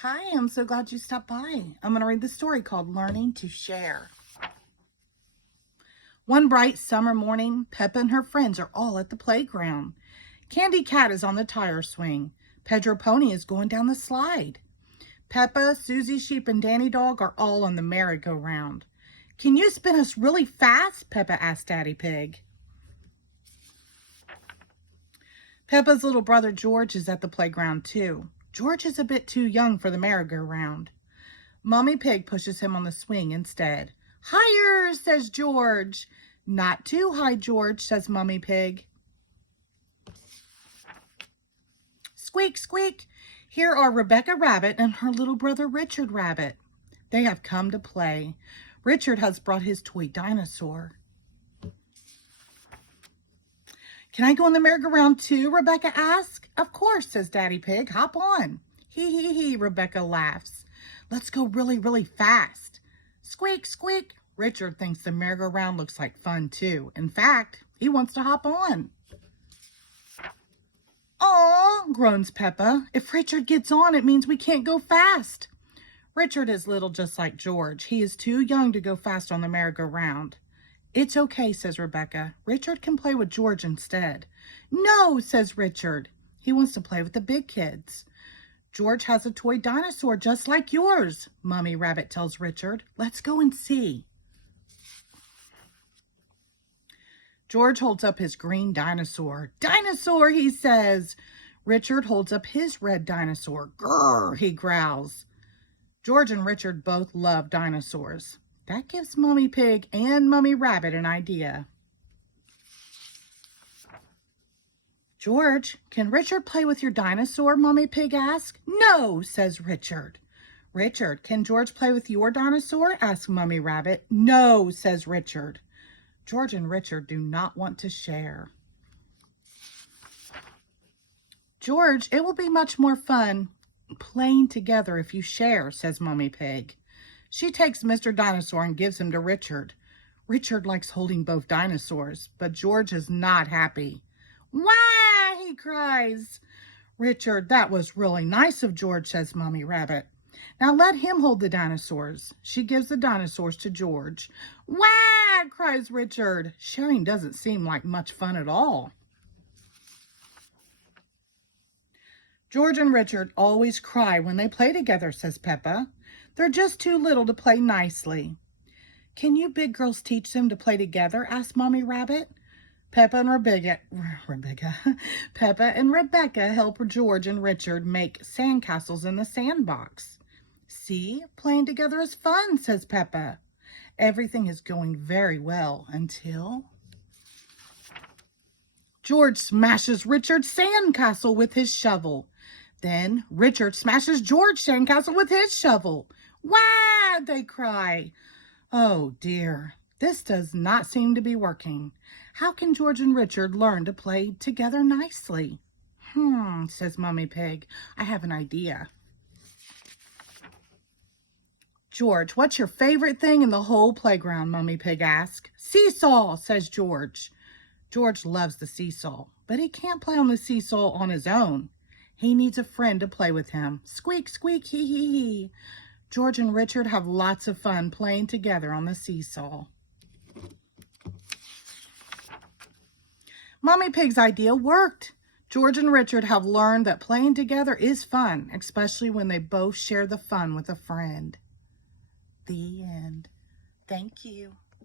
Hi, I'm so glad you stopped by. I'm going to read the story called Learning to Share. One bright summer morning, Peppa and her friends are all at the playground. Candy Cat is on the tire swing. Pedro Pony is going down the slide. Peppa, Susie Sheep, and Danny Dog are all on the merry-go-round. Can you spin us really fast? Peppa asked Daddy Pig. Peppa's little brother George is at the playground too. George is a bit too young for the merry-go-round. Mommy Pig pushes him on the swing instead. Higher, says George. Not too high, George, says Mommy Pig. Squeak, squeak. Here are Rebecca Rabbit and her little brother Richard Rabbit. They have come to play. Richard has brought his toy dinosaur. Can I go on the merry-go-round too? Rebecca asks. Of course, says Daddy Pig. Hop on. Hee, Rebecca laughs. Let's go really, really fast. Squeak, squeak. Richard thinks the merry-go-round looks like fun too. In fact, he wants to hop on. Aw, groans Peppa. If Richard gets on, it means we can't go fast. Richard is little just like George. He is too young to go fast on the merry-go-round. It's okay, says Rebecca. Richard can play with George instead. No, says Richard. He wants to play with the big kids. George has a toy dinosaur just like yours, Mommy Rabbit tells Richard. Let's go and see. George holds up his green dinosaur. Dinosaur, he says. Richard holds up his red dinosaur. Grrr, he growls. George and Richard both love dinosaurs. That gives Mommy Pig and Mommy Rabbit an idea. George, can Richard play with your dinosaur? Mommy Pig asks. No, says Richard. Richard, can George play with your dinosaur? Asks Mommy Rabbit. No, says Richard. George and Richard do not want to share. George, it will be much more fun playing together if you share, says Mommy Pig. She takes Mr. Dinosaur and gives him to Richard. Richard likes holding both dinosaurs, but George is not happy. Wah! He cries. Richard, that was really nice of George, says Mommy Rabbit. Now let him hold the dinosaurs. She gives the dinosaurs to George. Wah! Cries Richard. Sharing doesn't seem like much fun at all. George and Richard always cry when they play together, says Peppa. They're just too little to play nicely. Can you big girls teach them to play together? Asked Mommy Rabbit. Peppa and Rebecca help George and Richard make sandcastles in the sandbox. See, playing together is fun, says Peppa. Everything is going very well until George smashes Richard's sandcastle with his shovel. Then Richard smashes George's sandcastle with his shovel. Wah! They cry. Oh dear, this does not seem to be working. How can George and Richard learn to play together nicely? Says Mommy Pig. I have an idea. George, what's your favorite thing in the whole playground? Mommy Pig asks. Seesaw, says George. George loves the seesaw, but he can't play on the seesaw on his own. He needs a friend to play with him. Squeak, squeak, hee. George and Richard have lots of fun playing together on the seesaw. Mommy Pig's idea worked. George and Richard have learned that playing together is fun, especially when they both share the fun with a friend. The end. Thank you.